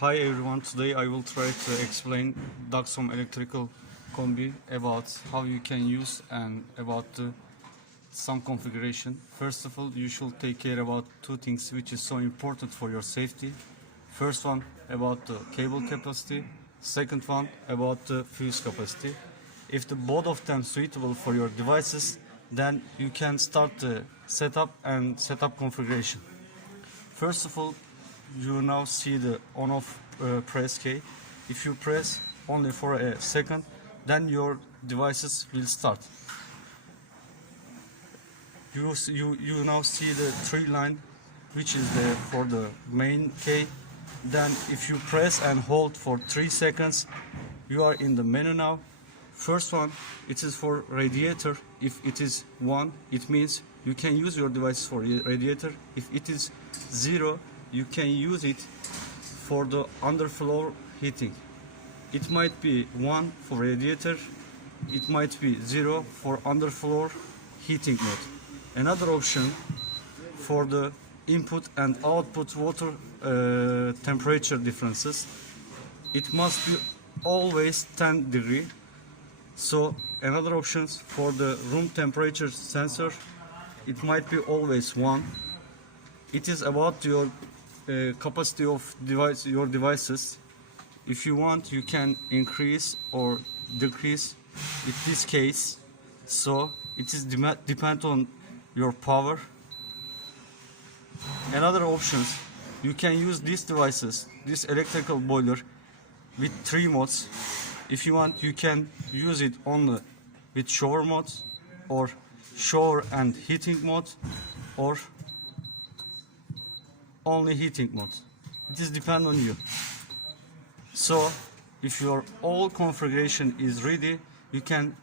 Hi everyone, today I will try to explain Daxom electrical combi about how you can use and about some configuration. First of all, you should take care about two things which is so important for your safety. First one about the cable capacity, second one about the fuse capacity. If the both of them suitable for your devices, then you can start the setup and setup configuration. First of all, you now see the on-off press key. If you press only for a second, then your devices will start. You now see the three line, which is for the main key. Then if you press and hold for 3 seconds, you are in the menu now. First one, it is for radiator. If it is 1, it means you can use your device for radiator. If it is 0, you can use it for the underfloor heating. It might be 1 for radiator, it might be 0 for underfloor heating mode. Another option for the input and output water temperature differences, it must be always 10 degree. So another options for the room temperature sensor, it might be always 1. It is about your capacity of your devices. If you want, you can increase or decrease in this case. So it is depend on your power. Another options, you can use these devices, this electrical boiler, with 3 modes. If you want, you can use it only with shower mode, or shower and heating mode, or only heating mode. It is depend on you. So if your all configuration is ready, you can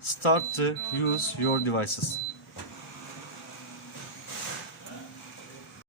start to use your devices.